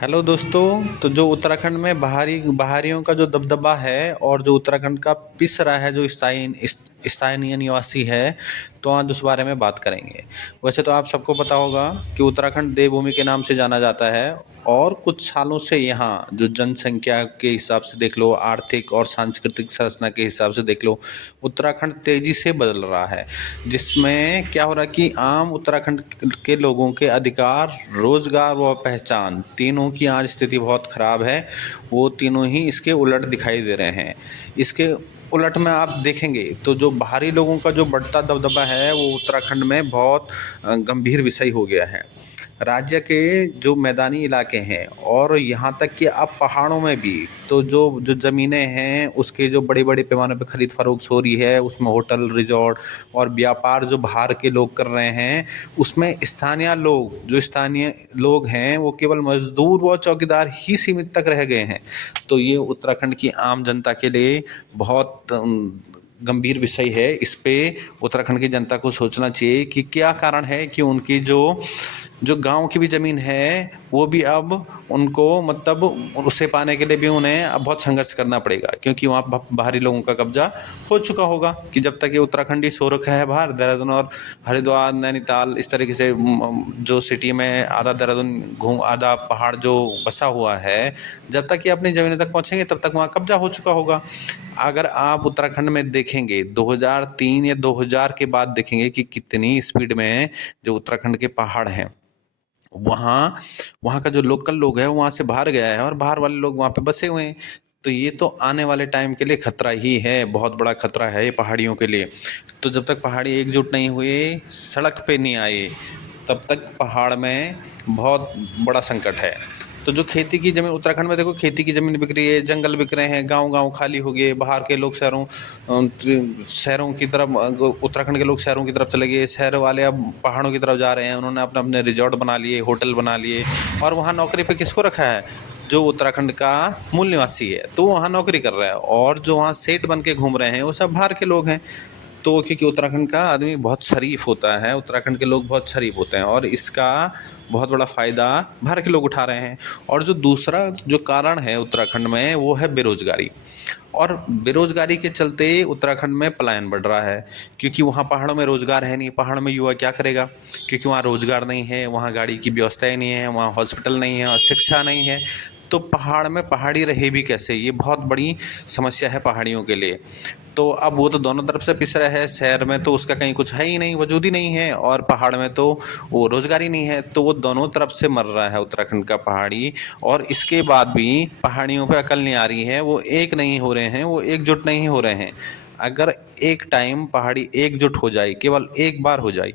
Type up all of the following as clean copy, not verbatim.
Hello दोस्तों। तो जो उत्तराखंड में बाहरियों का जो दबदबा है और जो उत्तराखंड का पिस रहा है जो स्थानीय निवासी है, तो आज उस बारे में बात करेंगे। वैसे तो आप सबको पता होगा कि उत्तराखंड देवभूमि के नाम से जाना जाता है और कुछ सालों से यहाँ जो जनसंख्या के हिसाब से देख लो, आर्थिक और सांस्कृतिक संरचना के हिसाब से देख लो, उत्तराखंड तेजी से बदल रहा है। जिसमें क्या हो रहा है कि आम उत्तराखंड के लोगों के अधिकार, रोजगार व पहचान तीनों की आज स्थिति बहुत खराब है। वो तीनों ही इसके उलट दिखाई दे रहे हैं। इसके उलट में आप देखेंगे तो जो बाहरी लोगों का जो बढ़ता दबदबा है वो उत्तराखंड में बहुत गंभीर विषय हो गया है। राज्य के जो मैदानी इलाके हैं और यहाँ तक कि अब पहाड़ों में भी तो जो जो ज़मीनें हैं उसके जो बड़े बड़े पैमाने पर खरीद फरोख्त हो रही है, उसमें होटल, रिजॉर्ट और व्यापार जो बाहर के लोग कर रहे हैं, उसमें स्थानीय लोग हैं वो केवल मजदूर व चौकीदार ही सीमित तक रह गए हैं। तो ये उत्तराखंड की आम जनता के लिए बहुत गंभीर विषय है। इस पे उत्तराखंड की जनता को सोचना चाहिए कि क्या कारण है कि उनकी जो जो गांव की भी ज़मीन है वो भी अब उनको मतलब उसे पाने के लिए भी उन्हें अब बहुत संघर्ष करना पड़ेगा, क्योंकि वहाँ बाहरी लोगों का कब्जा हो चुका होगा। कि जब तक ये उत्तराखंडी सो रखा है बाहर, देहरादून और हरिद्वार, नैनीताल, इस तरीके से जो सिटी में आधा देहरादून घूम आधा पहाड़ जो बसा हुआ है, जब तक ये अपनी ज़मीन तक पहुँचेंगे तब तक वहाँ कब्जा हो चुका होगा। अगर आप उत्तराखंड में देखेंगे 2003 या 2000 के बाद देखेंगे कि कितनी स्पीड में जो उत्तराखंड के पहाड़ हैं वहाँ वहाँ का जो लोकल लोग है वहाँ से बाहर गया है और बाहर वाले लोग वहाँ पे बसे हुए हैं। तो ये तो आने वाले टाइम के लिए खतरा ही है, बहुत बड़ा खतरा है ये पहाड़ियों के लिए। तो जब तक पहाड़ी एकजुट नहीं हुए, सड़क पे नहीं आए, तब तक पहाड़ में बहुत बड़ा संकट है। तो जो खेती की ज़मीन उत्तराखंड में देखो, खेती की ज़मीन बिक रही है, जंगल बिक रहे हैं, गांव-गांव खाली हो गए, बाहर के लोग शहरों की तरफ, उत्तराखंड के लोग शहरों की तरफ चले गए, शहर वाले अब पहाड़ों की तरफ जा रहे हैं। उन्होंने अपने अपने रिजॉर्ट बना लिए, होटल बना लिए और वहाँ नौकरी पे किसको रखा है? जो उत्तराखंड का मूल निवासी है, तो वो वहाँ नौकरी कर रहा है और जो वहाँ सेठ बन के घूम रहे हैं वो सब बाहर के लोग हैं। तो क्योंकि उत्तराखंड का आदमी बहुत शरीफ होता है, उत्तराखंड के लोग बहुत शरीफ होते हैं और इसका बहुत बड़ा फ़ायदा बाहर के लोग उठा रहे हैं। और जो दूसरा जो कारण है उत्तराखंड में वो है बेरोज़गारी। और बेरोज़गारी के चलते उत्तराखंड में पलायन बढ़ रहा है, क्योंकि वहाँ पहाड़ों में रोज़गार है नहीं। पहाड़ में युवा क्या करेगा? क्योंकि वहाँ रोज़गार नहीं है, वहाँ गाड़ी की व्यवस्था ही नहीं है, वहाँ हॉस्पिटल नहीं है और शिक्षा नहीं है। तो पहाड़ में पहाड़ी रहे भी कैसे? ये बहुत बड़ी समस्या है पहाड़ियों के लिए। तो अब वो तो दोनों तरफ से पिस रहा है। शहर में तो उसका कहीं कुछ है ही नहीं, वजूद ही नहीं है, और पहाड़ में तो वो रोजगार ही नहीं है। तो वो दोनों तरफ से मर रहा है उत्तराखंड का पहाड़ी। और इसके बाद भी पहाड़ियों पे अकल नहीं आ रही है, वो एक नहीं हो रहे हैं, वो एकजुट नहीं हो रहे हैं। अगर एक टाइम पहाड़ी एकजुट हो जाए, केवल एक बार हो जाए,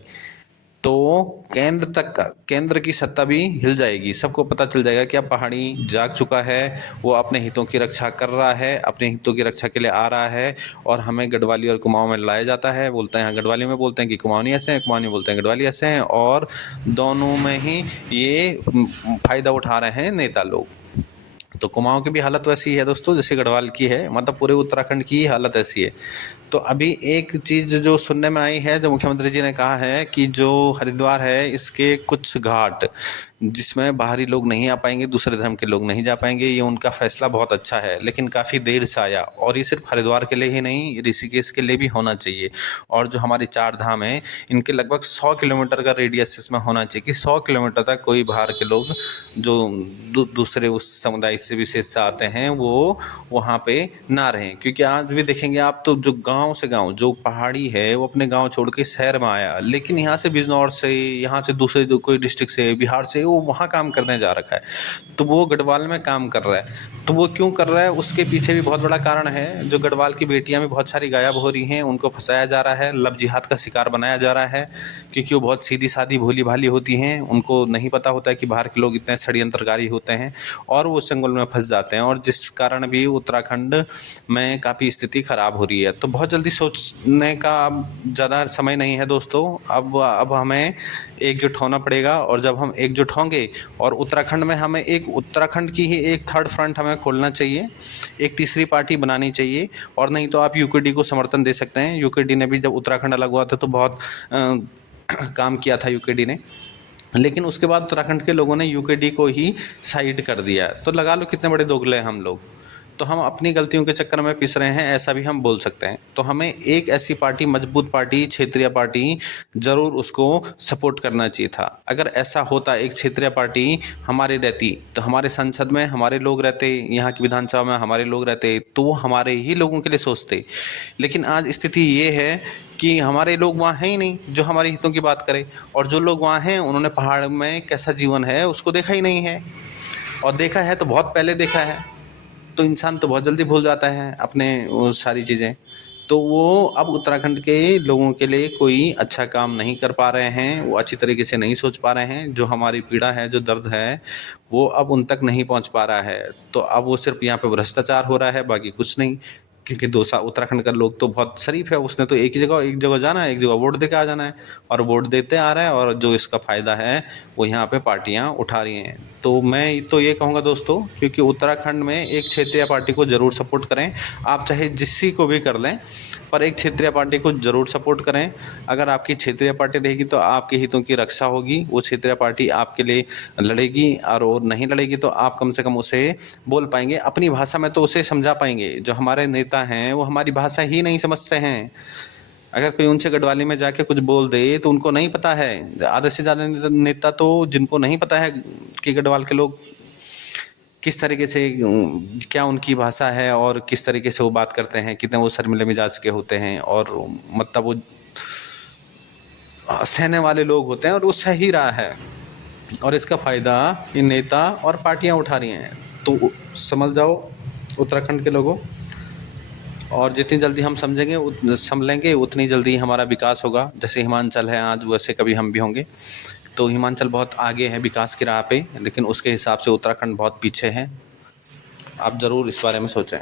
तो केंद्र की सत्ता भी हिल जाएगी। सबको पता चल जाएगा कि अब पहाड़ी जाग चुका है, वो अपने हितों की रक्षा कर रहा है, अपने हितों की रक्षा के लिए आ रहा है। और हमें गढ़वाली और कुमाऊं में लाया जाता है। बोलते हैं, गढ़वाली में बोलते हैं कि कुमाऊनी ऐसे हैं, कुमाऊनी बोलते हैं गढ़वाली ऐसे हैं, और दोनों में ही ये फायदा उठा रहे हैं नेता लोग। तो कुमाऊं की भी हालत वैसी है दोस्तों जैसे गढ़वाल की है, मतलब पूरे उत्तराखंड की हालत ऐसी है। तो अभी एक चीज़ जो सुनने में आई है, जो मुख्यमंत्री जी ने कहा है कि जो हरिद्वार है इसके कुछ घाट जिसमें बाहरी लोग नहीं आ पाएंगे, दूसरे धर्म के लोग नहीं जा पाएंगे, ये उनका फैसला बहुत अच्छा है, लेकिन काफ़ी देर से आया। और ये सिर्फ हरिद्वार के लिए ही नहीं, ऋषिकेश के लिए भी होना चाहिए। और जो हमारे चार धाम हैं इनके लगभग 100 किलोमीटर का रेडियस इसमें होना चाहिए कि 100 किलोमीटर तक कोई बाहर के लोग जो दूसरे उस समुदाय से विशेष से आते हैं वो वहाँ पे ना रहें। क्योंकि आज भी देखेंगे आप तो जो गांव से गांव जो पहाड़ी है वो अपने गांव छोड़ के शहर में आया, लेकिन यहाँ से बिजनौर से, यहाँ से दूसरे जो कोई डिस्ट्रिक्ट से, बिहार से, वो वहाँ काम करने जा रखा है। तो वो गढ़वाल में काम कर रहा है। तो वो क्यों कर रहा है? उसके पीछे भी बहुत बड़ा कारण है। जो गढ़वाल की बेटियां भी बहुत सारी गायब हो रही हैं, उनको फंसाया जा रहा है, लव जिहाद का शिकार बनाया जा रहा है, क्योंकि वो बहुत सीधी सादी भोली भाली होती हैं। उनको नहीं पता होता है कि बाहर के लोग इतने षड्यंत्रकारी होते हैं, और वो चंगुल में फंस जाते हैं, और जिस कारण भी उत्तराखंड में काफ़ी स्थिति खराब हो रही है। तो बहुत जल्दी सोचने का अब ज़्यादा समय नहीं है दोस्तों। अब हमें एकजुट होना पड़ेगा, और जब हम एकजुट होंगे, और उत्तराखंड में हमें एक उत्तराखंड की ही एक थर्ड फ्रंट हमें खोलना चाहिए, एक तीसरी पार्टी बनानी चाहिए। और नहीं तो आप यूकेडी को समर्थन दे सकते हैं। यूकेडी ने भी जब उत्तराखंड अलग हुआ था तो बहुत काम किया था यूकेडी ने। लेकिन उसके बाद उत्तराखंड के लोगों ने यूकेडी को ही साइड कर दिया। तो लगा लो कितने बड़े दोगले हैं हम लोग। तो हम अपनी गलतियों के चक्कर में पिस रहे हैं, ऐसा भी हम बोल सकते हैं। तो हमें एक ऐसी पार्टी, मजबूत पार्टी, क्षेत्रीय पार्टी ज़रूर उसको सपोर्ट करना चाहिए था। अगर ऐसा होता, एक क्षेत्रीय पार्टी हमारी रहती, तो हमारे संसद में हमारे लोग रहते, यहाँ की विधानसभा में हमारे लोग रहते, तो वो हमारे ही लोगों के लिए सोचते। लेकिन आज स्थिति ये है कि हमारे लोग वहाँ हैं ही नहीं जो हमारे हितों की बात करें, और जो लोग वहाँ हैं उन्होंने पहाड़ में कैसा जीवन है उसको देखा ही नहीं है, और देखा है तो बहुत पहले देखा है। तो इंसान तो बहुत जल्दी भूल जाता है अपने वो सारी चीज़ें। तो वो अब उत्तराखंड के लोगों के लिए कोई अच्छा काम नहीं कर पा रहे हैं, वो अच्छी तरीके से नहीं सोच पा रहे हैं। जो हमारी पीड़ा है, जो दर्द है, वो अब उन तक नहीं पहुंच पा रहा है। तो अब वो सिर्फ यहाँ पे भ्रष्टाचार हो रहा है, बाकी कुछ नहीं। क्योंकि उत्तराखंड का लोग तो बहुत शरीफ है, उसने तो एक जगह जाना है, एक जगह वोट दे के आ जाना है, और वोट देते आ रहा है, और जो इसका फ़ायदा है वो यहाँ पे पार्टियाँ उठा रही हैं। तो मैं तो ये कहूँगा दोस्तों, क्योंकि उत्तराखंड में एक क्षेत्रीय पार्टी को ज़रूर सपोर्ट करें। आप चाहे जिससी को भी कर लें, पर एक क्षेत्रीय पार्टी को ज़रूर सपोर्ट करें। अगर आपकी क्षेत्रीय पार्टी रहेगी तो आपके हितों की रक्षा होगी, वो क्षेत्रीय पार्टी आपके लिए लड़ेगी, और नहीं लड़ेगी तो आप कम से कम उसे बोल पाएंगे अपनी भाषा में, तो उसे समझा पाएंगे। जो हमारे नेता हैं वो हमारी भाषा ही नहीं समझते हैं। अगर कोई उनसे गढ़वाली में जाके कुछ बोल दे तो उनको नहीं पता है। आधे से ज़्यादा नेता तो जिनको नहीं पता है कि गढ़वाल के लोग किस तरीके से, क्या उनकी भाषा है और किस तरीके से वो बात करते हैं, कितने वो शर्मिले मिजाज के होते हैं, और मतलब वो सहने वाले लोग होते हैं, और वो सही रहा है। और इसका फ़ायदा ये नेता और पार्टियां उठा रही हैं। तो समझ जाओ उत्तराखंड के लोगों, और जितनी जल्दी हम समझेंगे उतनी जल्दी हमारा विकास होगा। जैसे हिमाचल है आज, वैसे कभी हम भी होंगे। तो हिमाचल बहुत आगे है विकास की राह पे, लेकिन उसके हिसाब से उत्तराखंड बहुत पीछे है। आप ज़रूर इस बारे में सोचें।